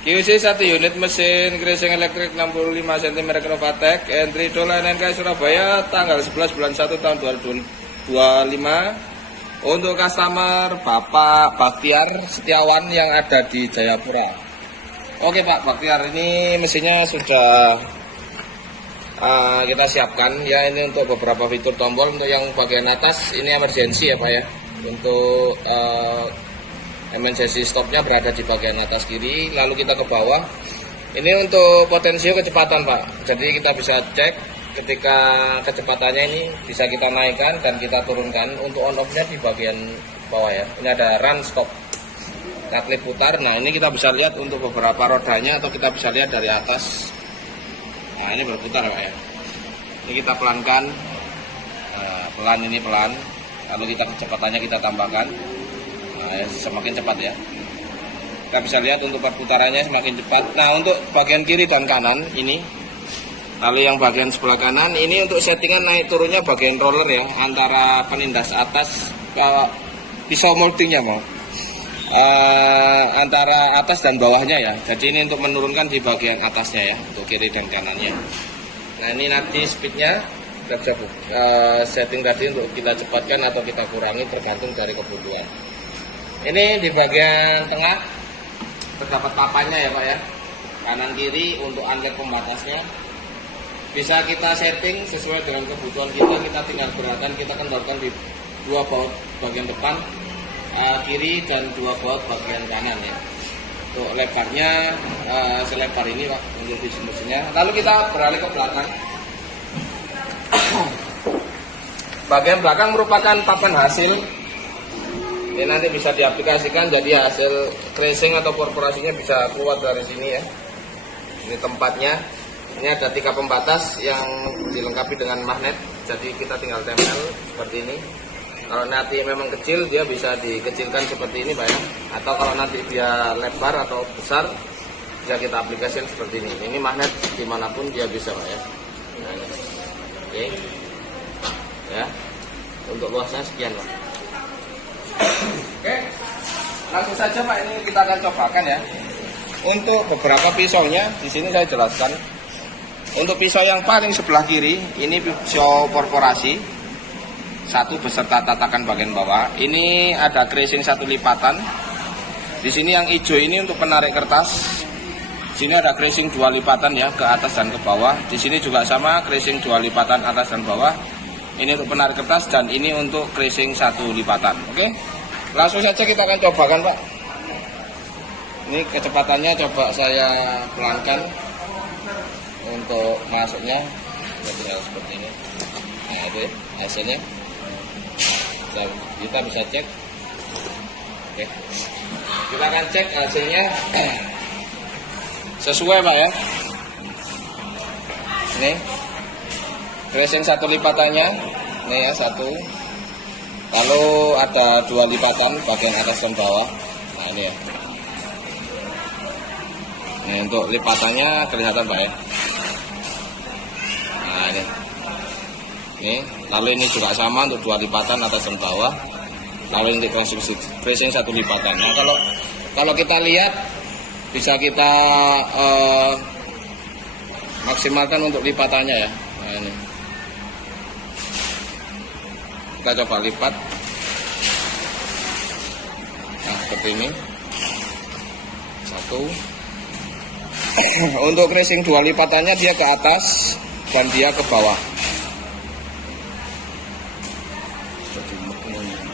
QC 1 unit mesin cruising elektrik 65 cm Novatec entry Dola NNK Surabaya tanggal 11 bulan 1 tahun 2025 untuk customer Bapak Baktiar Setiawan yang ada di Jayapura. Oke Pak Baktiar, ini mesinnya sudah kita siapkan ya. Ini untuk beberapa fitur tombol. Untuk yang bagian atas ini emergency ya Pak ya. Untuk emergency stopnya berada di bagian atas kiri. Lalu kita ke bawah. Ini untuk potensio kecepatan Pak. Jadi kita bisa cek ketika kecepatannya ini bisa kita naikkan dan kita turunkan. Untuk on off-nya di bagian bawah ya. Ini ada run stop. Kita klik putar. Nah ini kita bisa lihat untuk beberapa rodanya atau kita bisa lihat dari atas. Nah ini berputar Pak ya. Ini kita pelankan. Pelan ini pelan. Lalu kita kecepatannya kita tambahkan. Nah, semakin cepat ya. Kita bisa lihat untuk perputarannya semakin cepat. Nah untuk bagian kiri dan kanan ini. Lalu yang bagian sebelah kanan ini untuk settingan naik turunnya bagian roller ya. Antara penindas atas ke pisau moldingnya mau. Antara atas dan bawahnya ya. Jadi ini untuk menurunkan di bagian atasnya ya. Untuk kiri dan kanannya. Nah ini nanti speednya kita bisa setting tadi untuk kita cepatkan atau kita kurangi tergantung dari kebutuhan. Ini di bagian tengah terdapat papannya ya Pak ya. Kanan kiri untuk unlock pembatasnya. Bisa kita setting sesuai dengan kebutuhan kita. Kita tinggal beratkan, kita kendalikan di dua baut bagian depan kiri dan dua baut bagian kanan ya. Untuk lebarnya selebar ini Pak untuk mesinnya. Lalu kita beralih ke belakang. Bagian belakang merupakan papan hasil. Ini nanti bisa diaplikasikan jadi hasil cruising atau korporasinya bisa keluar dari sini ya. Ini tempatnya. Ini ada 3 pembatas yang dilengkapi dengan magnet. Jadi kita tinggal tempel seperti ini. Kalau nanti memang kecil dia bisa dikecilkan seperti ini Pak ya. Atau kalau nanti dia lebar atau besar bisa kita aplikasikan seperti ini. Ini magnet dimanapun dia bisa Pak ya. Nah, ini. Oke. Ya. Untuk luasnya sekian Pak. Oke. Langsung saja Pak ini kita akan cobakan ya. Untuk beberapa pisaunya di sini saya jelaskan. Untuk pisau yang paling sebelah kiri ini pisau korporasi. Satu beserta tatakan bagian bawah. Ini ada cruising 1 lipatan. Di sini yang hijau ini untuk penarik kertas. Di sini ada cruising 2 lipatan ya ke atas dan ke bawah. Di sini juga sama cruising 2 lipatan atas dan bawah. Ini untuk penarik kertas dan ini untuk cruising 1 lipatan. Oke. Langsung saja kita akan cobakan Pak. Ini kecepatannya coba saya pelankan untuk masuknya. Seperti ini. Nah itu ya, hasilnya. Kita bisa cek. Oke. Kita akan cek hasilnya sesuai Pak ya. Ini cruising 1 lipatannya. Ini ya 1. Lalu ada 2 lipatan bagian atas dan bawah. Nah ini ya. Ini untuk lipatannya kelihatan Pak ya. Nah ini. Ini, lalu ini juga sama untuk 2 lipatan atas dan bawah. Lalu untuk konstruksi cruising 1 lipatan. Nah kalau kita lihat bisa kita maksimalkan untuk lipatannya ya. Nah ini kita coba lipat. Nah seperti ini 1. Untuk cruising 2 lipatannya dia ke atas dan dia ke bawah.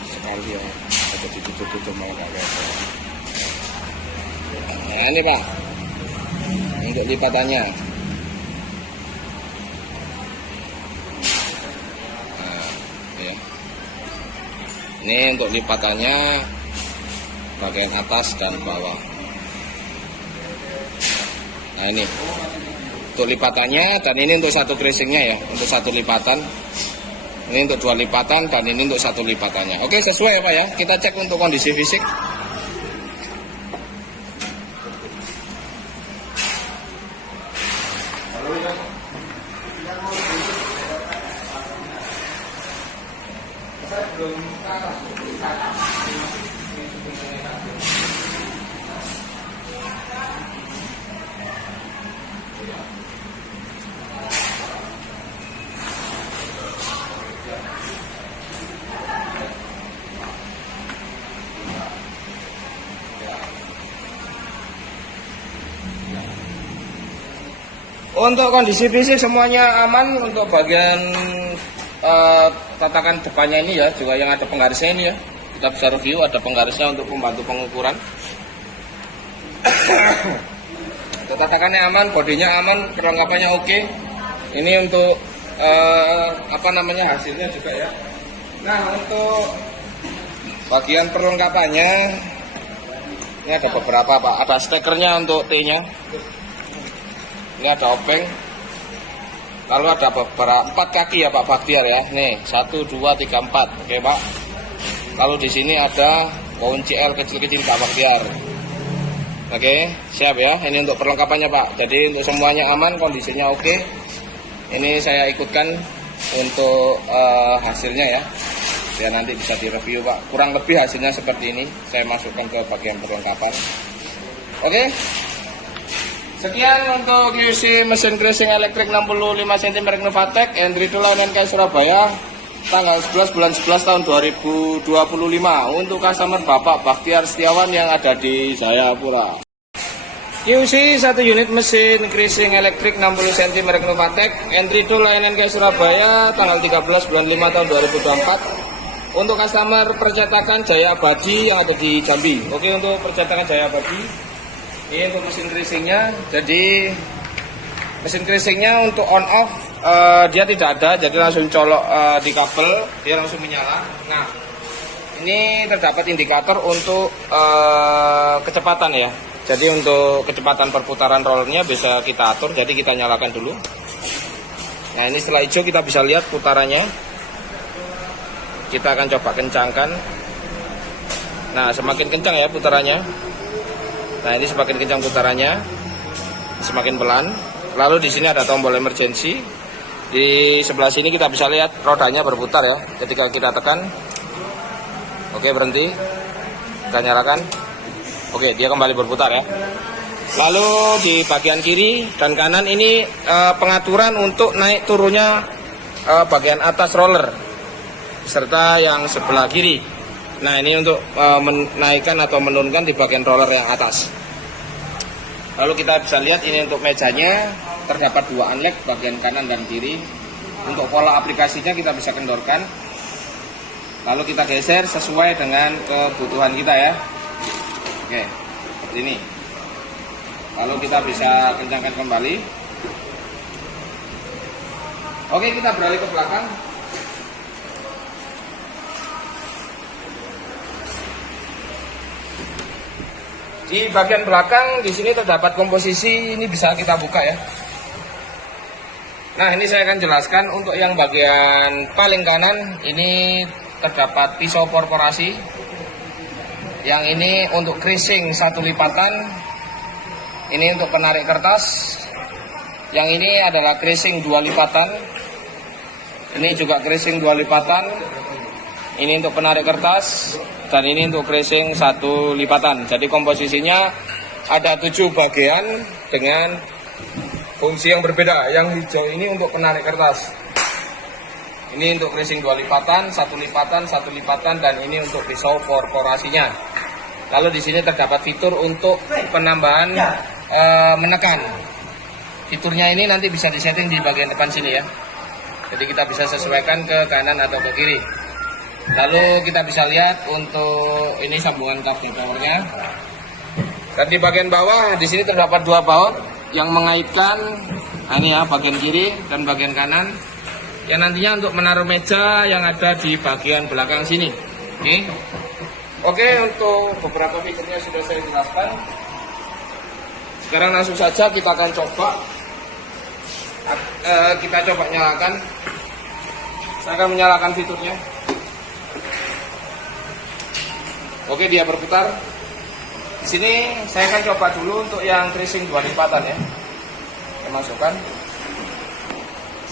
Sekali ya, ada ditutup malah nggak ada. Nah ini Pak, untuk lipatannya. Nah, ya. Ini untuk lipatannya bagian atas dan bawah. Nah ini untuk lipatannya dan ini untuk 1 cruisingnya ya, untuk 1 lipatan. Ini untuk 2 lipatan dan ini untuk 1 lipatannya. Oke sesuai ya Pak ya. Kita cek untuk kondisi fisik. Untuk kondisi fisik semuanya aman. Untuk bagian tatakan depannya ini ya, juga yang ada penggarisnya ini ya, kita bisa review, ada penggarisnya untuk membantu pengukuran. Tatakannya aman, bodinya aman, perlengkapannya oke. Ini untuk hasilnya juga ya. Nah, untuk bagian perlengkapannya ini ada beberapa Pak. Ada stekernya untuk T-nya. Ini ada obeng. Lalu ada beberapa 4 kaki ya Pak Baktiar ya. Nih 1, 2, 3, 4. Oke Pak. Lalu di sini ada kunci L kecil-kecil Pak Baktiar. Oke, siap ya. Ini untuk perlengkapannya Pak. Jadi untuk semuanya aman, kondisinya oke. Ini saya ikutkan untuk hasilnya ya, biar nanti bisa direview Pak. Kurang lebih hasilnya seperti ini. Saya masukkan ke bagian perlengkapan. Oke. Sekian untuk QC mesin crushing elektrik 65 cm merek Novatec Android Layanan NK Surabaya tanggal 11 bulan 11 tahun 2025 untuk customer Bapak Baktiar Setiawan yang ada di Jayapura. QC 1 unit mesin crushing elektrik 60 cm merek Novatec Android Layanan NK Surabaya tanggal 13 bulan 5 tahun 2024 untuk customer percetakan Jaya Abadi yang ada di Jambi. Oke, untuk percetakan Jaya Abadi ini untuk mesin crushingnya. Jadi mesin crushingnya untuk on off dia tidak ada, jadi langsung colok di kabel dia langsung menyala. Nah, ini terdapat indikator untuk kecepatan ya. Jadi untuk kecepatan perputaran rollernya bisa kita atur. Jadi kita nyalakan dulu. Nah, ini setelah hijau kita bisa lihat putarannya. Kita akan coba kencangkan. Nah, semakin kencang ya putarannya. Nah, ini semakin kencang putarannya, semakin pelan. Lalu di sini ada tombol emergency. Di sebelah sini kita bisa lihat rodanya berputar ya. Ketika kita tekan, oke berhenti. Kita nyalakan, oke dia kembali berputar ya. Lalu di bagian kiri dan kanan ini pengaturan untuk naik turunnya bagian atas roller, serta yang sebelah kiri. Nah, ini untuk menaikkan atau menurunkan di bagian roller yang atas. Lalu kita bisa lihat ini untuk mejanya terdapat 2 unlock bagian kanan dan kiri. Untuk pola aplikasinya kita bisa kendorkan. Lalu kita geser sesuai dengan kebutuhan kita ya. Oke, seperti ini. Lalu kita bisa kencangkan kembali. Oke, kita beralih ke belakang. Di bagian belakang di sini terdapat komposisi, ini bisa kita buka ya. Nah, ini saya akan jelaskan untuk yang bagian paling kanan ini terdapat pisau perforasi. Yang ini untuk crushing 1 lipatan. Ini untuk penarik kertas. Yang ini adalah crushing 2 lipatan. Ini juga crushing 2 lipatan. Ini untuk penarik kertas. Dan ini untuk crushing 1 lipatan. Jadi komposisinya ada 7 bagian dengan fungsi yang berbeda. Yang hijau ini untuk penarik kertas. Ini untuk crushing 2 lipatan, 1 lipatan, 1 lipatan, dan ini untuk pisau perforasinya. Lalu di sini terdapat fitur untuk penambahan menekan. Fiturnya ini nanti bisa disetting di bagian depan sini ya. Jadi kita bisa sesuaikan ke kanan atau ke kiri. Lalu kita bisa lihat untuk ini sambungan kabel powernya. Dan di bagian bawah di sini terdapat 2 baut yang mengaitkan ini ya bagian kiri dan bagian kanan. Yang nantinya untuk menaruh meja yang ada di bagian belakang sini. Oke, untuk beberapa fiturnya sudah saya jelaskan. Sekarang langsung saja kita akan coba. Kita coba nyalakan. Saya akan menyalakan fiturnya. Oke, dia berputar. Di sini saya akan coba dulu untuk yang crushing 2 lipatan ya. Saya masukkan.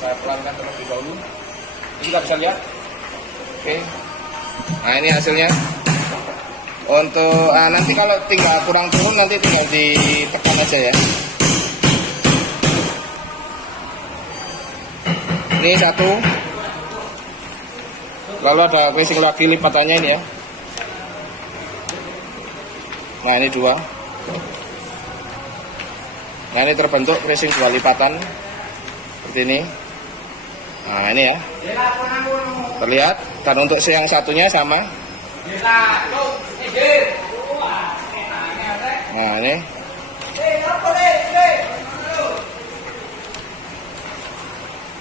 Saya pelankan terlebih dahulu. Ini kita bisa lihat. Oke. Nah, ini hasilnya. Untuk nanti kalau tinggal kurang turun nanti tinggal ditekan aja ya. Ini 1. Lalu ada crushing lagi lipatannya ini ya. Nah, ini 2. Nah, ini terbentuk casing 2 lipatan seperti ini. Nah, ini ya, terlihat. Dan untuk yang satunya sama. Nah, ini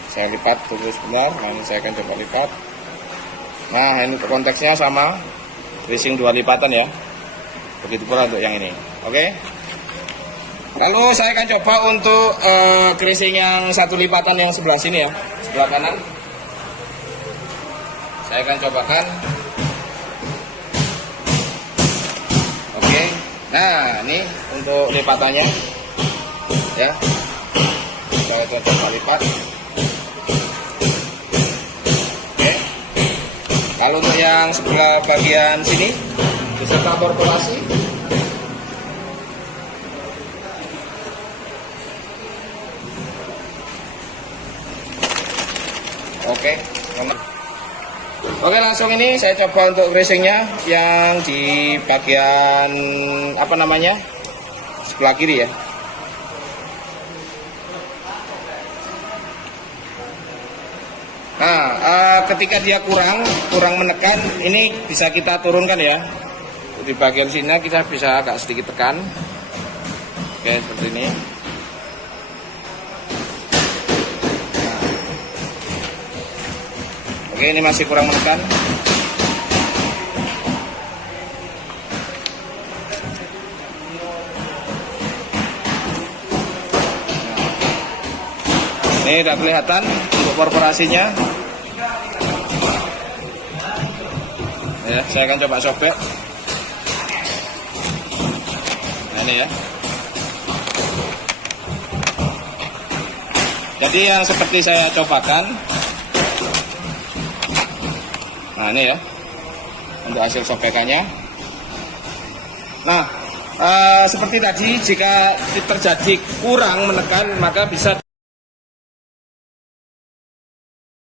saya lipat tunggu sebentar. Nah, ini saya akan coba lipat. Nah, ini konteksnya sama, casing 2 lipatan ya. Begitu pula untuk yang ini. Oke. Lalu saya akan coba untuk casing yang 1 lipatan yang sebelah sini ya, sebelah kanan. Saya akan cobakan. Oke. Nah, ini untuk lipatannya ya. Saya coba lipat. Oke. Kalau untuk yang sebelah bagian sini beserta korporasi. Oke, langsung ini saya coba untuk casingnya yang di bagian apa namanya, sebelah kiri ya. Nah, ketika dia kurang menekan, ini bisa kita turunkan ya. Di bagian sini kita bisa agak sedikit tekan. Oke, seperti ini. Oke, ini masih kurang menekan. Ini udah kelihatan untuk korporasinya. Ya, saya akan coba sobek. Nah, ini ya. Jadi yang seperti saya cobakan. Nah, ini ya untuk hasil sobekannya. Nah, seperti tadi, jika terjadi kurang menekan, maka bisa